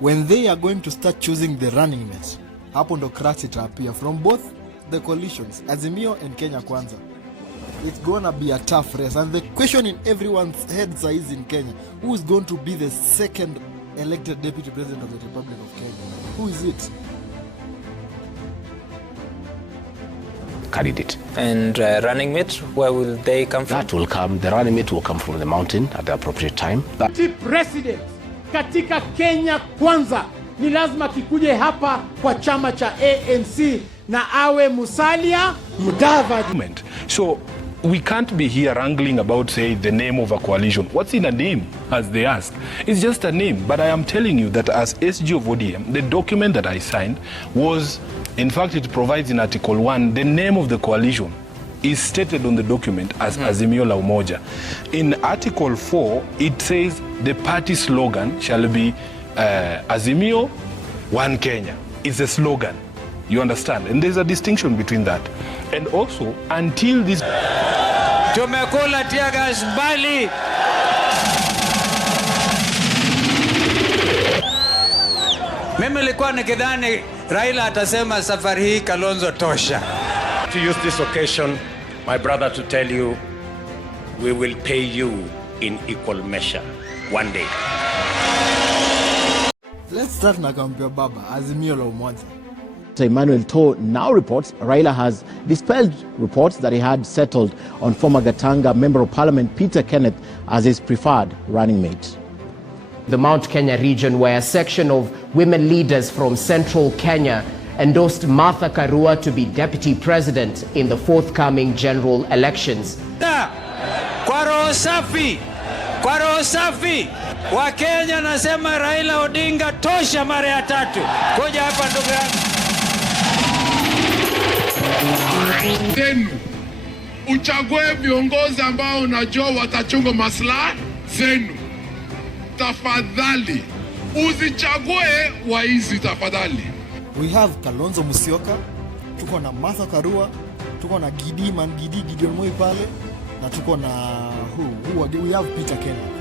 when they are going to start choosing the running mate, hapo ndo cracks itaappear from both the coalitions, Azimio and Kenya Kwanza. It's gonna be a tough race, and the question in everyone's heads is in Kenya, who is going to be the second elected deputy president of the Republic of Kenya? Who is it? Candidate. And running mate, where will they come from? That will come, the running mate will come from the mountain at the appropriate time. President katika Kenya Kwanza ni lazima kikuje hapa kwa chama cha ANC na awe Musalia Mudavadi. So we can't be here wrangling about, say, the name of a coalition. What's in a name, as they ask? It's just a name. But I am telling you that as SG of ODM, the document that I signed was, in fact, it provides in Article 1, the name of the coalition is stated on the document as Azimio la Umoja. In Article 4, it says the party slogan shall be Azimio, One Kenya. It's a slogan. You understand? And there's a distinction between that. And also, until this... Tumekula tiagas mbali. Mimi nilikuwa nikidhani Raila atasema safari hii Kalonzo tosha. To use this occasion, my brother, to tell you, we will pay you in equal measure one day. Let's start na kampia baba, Azimio la Umoja. Emmanuel To now reports Raila has dispelled reports that he had settled on former Gatanga Member of Parliament Peter Kenneth as his preferred running mate. The Mount Kenya region, where a section of women leaders from central Kenya endorsed Martha Karua to be deputy president in the forthcoming general elections. Kwa roho safi, wa Kenya nasema Raila Odinga tosha mara ya tatu. Kuja hapa ndugu yangu. Zenu uchague viongozi ambao unajua watachunga maslahi zenu. Tafadhali usichague waizi tafadhali. We have Kalonzo Musyoka, tuko na Martha Karua, tuko na Gideon Moi pale, na tuko na we have Peter Kenneth.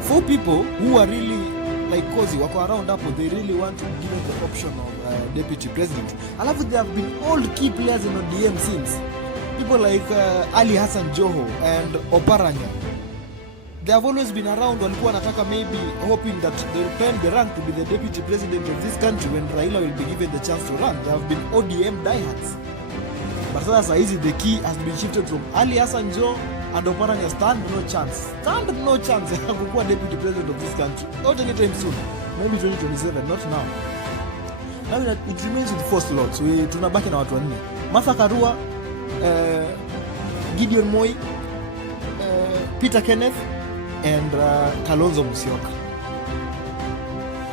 Four people who are really like cozy, wako around up, they really want to give them the option of deputy president. Alafu they have been all key players in ODM since. People like Ali Hassan Joho and Oparanya. They have always been around, walikuwa nataka maybe hoping that they will climb the rank to be the deputy president of this country when Raila will be given the chance to run. They have been ODM diehards. But sasa hizi the key has been shifted from Ali Hassan Joho and Oparanya stand no chance ya kukuwa deputy president of this country. Not anytime soon. Maybe 2027, not now. Now it remains with four slots. Tunabaki na watu wanne. Martha Karua, Gideon Moi, Peter Kenneth, and Kalonzo Musyoka.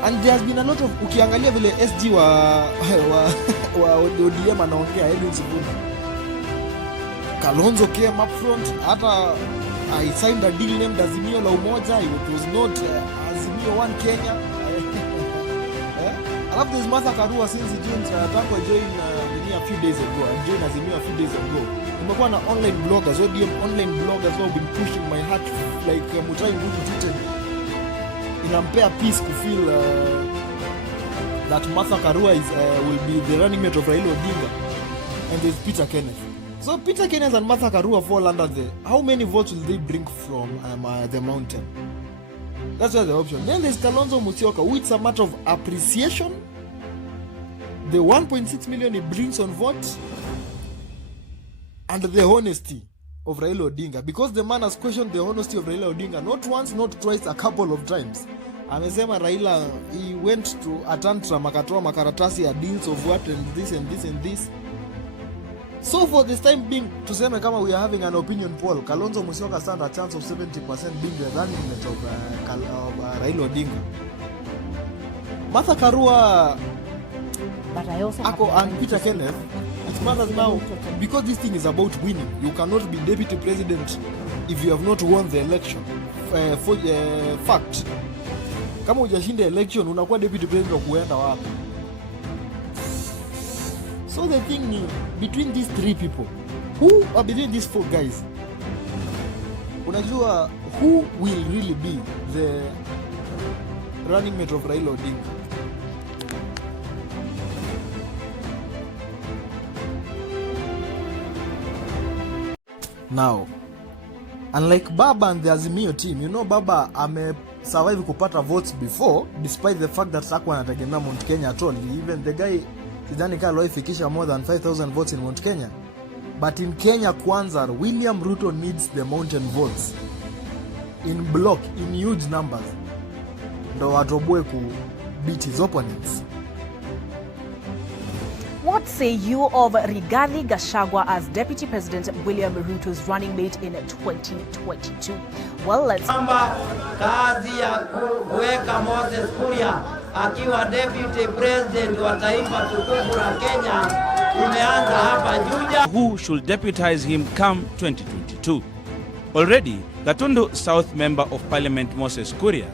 And there has been a lot of, ukiangalia vile SG wa ODM anaongea Edwin Sifuna, Kalonzo came up front, hata I signed a deal named Azimio la Umoja. It was not Azimio One Kenya. I love this Martha Karua since he joined a few days ago. I joined Azimio a few days ago. Nimekuwa na online bloggers, ODM online bloggers who have been pushing my heart like Mutai Ngugi tweeted. Inampea peace to feel that Martha Karua will be the running mate of Raila Odinga, and there's Peter Kenneth. So Peter Kenneth and Martha Karua fall under the, how many votes will they bring from the mountain? That's why the option. Then there's Kalonzo Musyoka, who it's a matter of appreciation. The 1.6 million he brings on votes, and the honesty of Raila Odinga, because the man has questioned the honesty of Raila Odinga not once, not twice, a couple of times. Amesema Raila, he went to a tantrum, akatoa makaratasi ya deals of what and this and this and this. So for this time being, tuseme kama we are having an opinion poll, Kalonzo Musyoka stand a chance of 70% being the running mate of Raila Odinga. Martha Karua, Ako and Peter Kenneth, it matters now because this thing is about winning. You cannot be deputy president if you have not won the election. Fact. Kama hujashinda election, unakuwa deputy president kuenda wapi? So the thing is, between these three people, who are between these four guys, unajua who will really be running mate of Raila Odinga. Now, unlike Baba and the Azimio team, you know Baba survive kupata votes before, despite the fact that hakuwa anategemea Mount Kenya at all. Even the guy sidhani kama alifikisha more than 5,000 votes in Mount Kenya. But in Kenya Kwanza, William Ruto needs the mountain votes in block, in huge numbers, ndo atoboe ku beat his opponents. What say you of Rigathi Gachagua as Deputy President William Ruto's running mate in 2022? Well, let's... Kazi ya kuweka Moses Kuria akiwa Deputy President wa taifa tukufu la Kenya imeanza hapa Juja. Who should deputize him come 2022? Already, Gatundu South Member of Parliament Moses Kuria,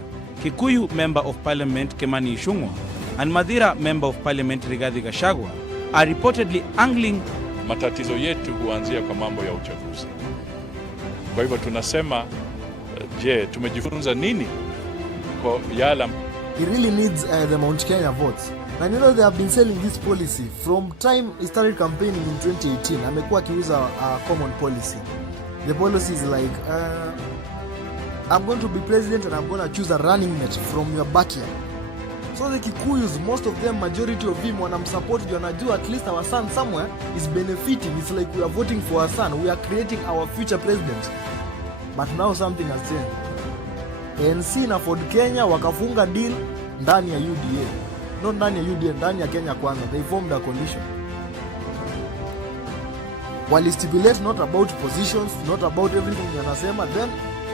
Kikuyu Member of Parliament Kimani Ichung'wah, and Mathira Member of Parliament Rigathi Gachagua are reportedly angling. Matatizo yetu huanzia kwa mambo ya uchaguzi. Kwa hivyo tunasema, je, tumejifunza nini kwa yala? He really needs the Mount Kenya votes. And you know they have been selling this policy from time he started campaigning in 2018. Amekuwa akiuza a common policy. The policy is like, I'm going to be president and I'm going to choose a running mate from your backyard. So the Kikuyus, most of them, majority of them, wanamsupport, wanajua at least our son somewhere is benefiting. It's like we are voting for our son. We are creating our future president. But now something has changed. ANC na Ford Kenya wakafunga deal ndani ya UDA. Not ndani ya UDA, ndani ya Kenya Kwanza. They formed a coalition. Wali stipulate not about positions, not about everything yanasema. Then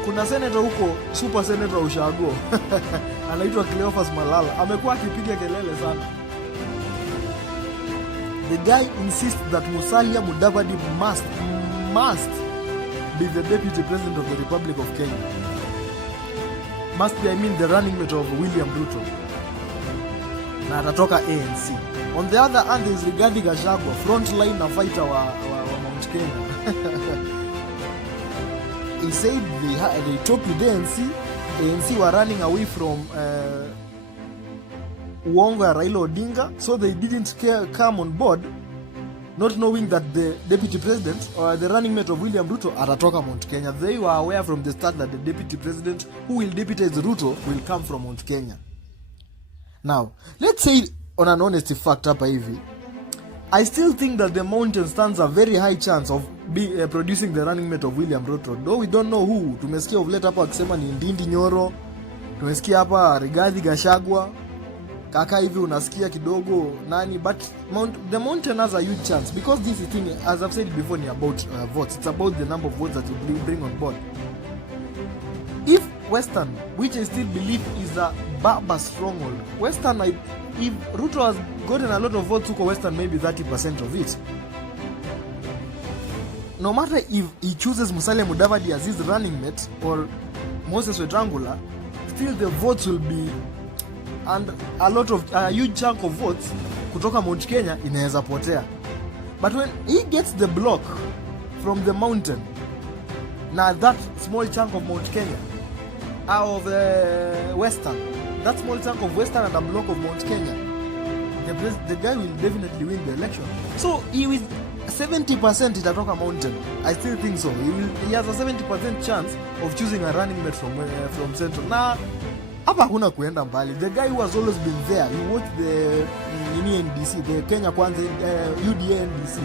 kuna senator huko, super senator Ushago anaitwa Cleophas Malala, amekuwa akipiga kelele sana. The guy insists that Musalia Mudavadi must be the deputy president of the Republic of Kenya. Must be, I mean, the running mate of William Ruto. Na atatoka ANC. On the other hand, there is Rigathi Gachagua, frontline na fighter wa Mount Kenya. He said they talked with the ANC were running away from uongo ya Raila Odinga, so they didn't come on board, not knowing that the deputy president or the running mate of William Ruto atatoka Mount Kenya. They were aware from the start that the deputy president who will deputize Ruto will come from Mount Kenya. Now, let's say on an honest fact hapa hivi, I still think that the mountain stands a very high chance of producing the running mate of William Ruto. Though we don't know who. Tumesikia of late hapa akisema ni Ndindi Nyoro. Tumesikia hapa Rigathi Gachagua. Kaka hivi unasikia kidogo nani, but the mountain has a huge chance because this thing, as I've said before, ni about votes. It's about the number of votes that you bring on board. If Western, which I still believe is a Baba stronghold, Western, if Ruto has gotten a lot of votes huko Western, maybe 30% of it. No matter if he chooses Musalia Mudavadi as his running mate or Moses Wetangula, still the votes will be, and a huge chunk of votes kutoka Mount Kenya inaweza potea. But when he gets the block from the mountain, now that small chunk of Mount Kenya, out of Western, that small chunk of Western and a block of Mount Kenya, the guy will definitely win the election. So he will 70% itatoka mountain. I still think so. He has a 70% chance of choosing a running mate from Central. Na hapa hakuna kuenda mbali. The guy who has always been there, he watched the NDC, the Kenya Kwanza UDA NDC.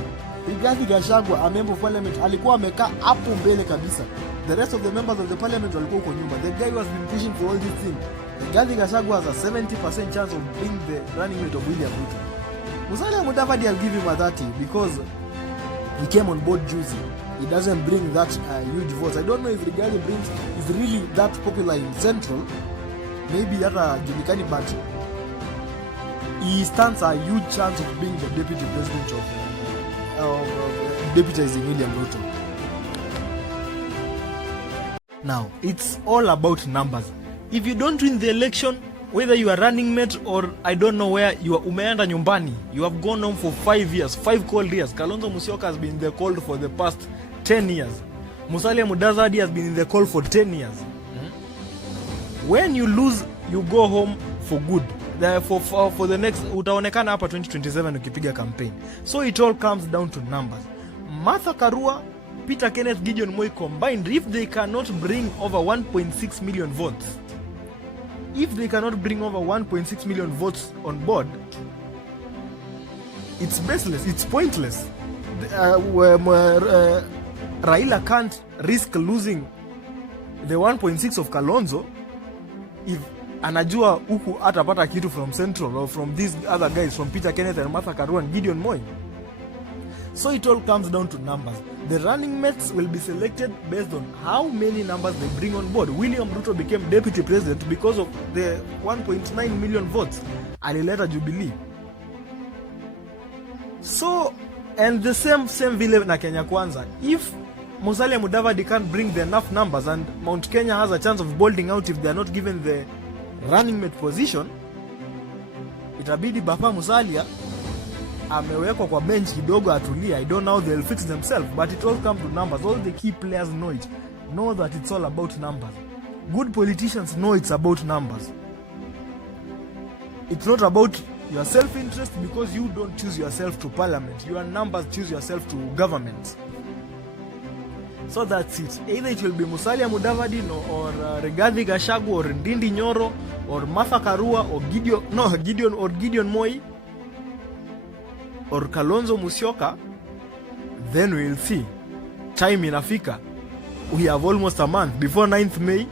Rigathi Gachagua, a member of parliament, alikuwa amekaa hapo mbele kabisa. The rest of the members of the parliament walikuwa huko nyuma. The guy who has been pushing for all these things. Rigathi Gachagua has a 70% chance of being the running mate of William Ruto. Musalia Mudavadi, I'll give him a 30 because he came on board juicy. He doesn't bring that huge votes. I don't know if Rigathi is really that popular in Central. Maybe hata julikani, but he stands a huge chance of being the deputy president of deputizing William Ruto. Now, it's all about numbers. If you don't win the election, whether you are running mate or I don't know where, you are umeenda nyumbani. You have gone home for 5 years, 5 cold years. Kalonzo Musyoka has been in the cold for the past 10 years. Musalia Mudavadi has been in the cold for 10 years. When you lose, you go home for good. For the next, utaonekana hapa 2027 ukipiga campaign. So it all comes down to numbers. Martha Karua, Peter Kenneth, Gideon Moi combined, if they cannot bring over 1.6 million votes, if they cannot bring over 1.6 million votes on board, it's baseless, it's pointless. Raila can't risk losing the 1.6 of Kalonzo if anajua huku atapata kitu from Central or from these other guys, from Peter Kenneth and Martha Karua and Gideon Moi. So it all comes down to numbers. The running mates will be selected based on how many numbers they bring on board. William Ruto became deputy president because of the 1.9 million votes alileta Jubilee. So, and the same vile na Kenya Kwanza. If Musalia Mudavadi can't bring the enough numbers and Mount Kenya has a chance of bolding out if they are not given the running mate position, itabidi Baba Musalia amewekwa kwa bench kidogo atulia. I don't know how they'll fix themselves, but it all comes to numbers. All the key players know it. Know that it's all about numbers. Good politicians know it's about numbers. It's not about your self-interest because you don't choose yourself to parliament. Your numbers choose yourself to government. So that's it. Either it will be Musalia Mudavadi or Rigathi Gachagua or Ndindi Nyoro or Martha Karua or Gideon Moi or Kalonzo Musyoka, then we'll see. Time inafika. We have almost a month before 9th May.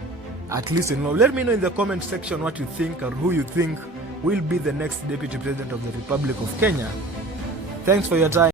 At least, let me know in the comment section what you think or who you think will be the next Deputy President of the Republic of Kenya. Thanks for your time.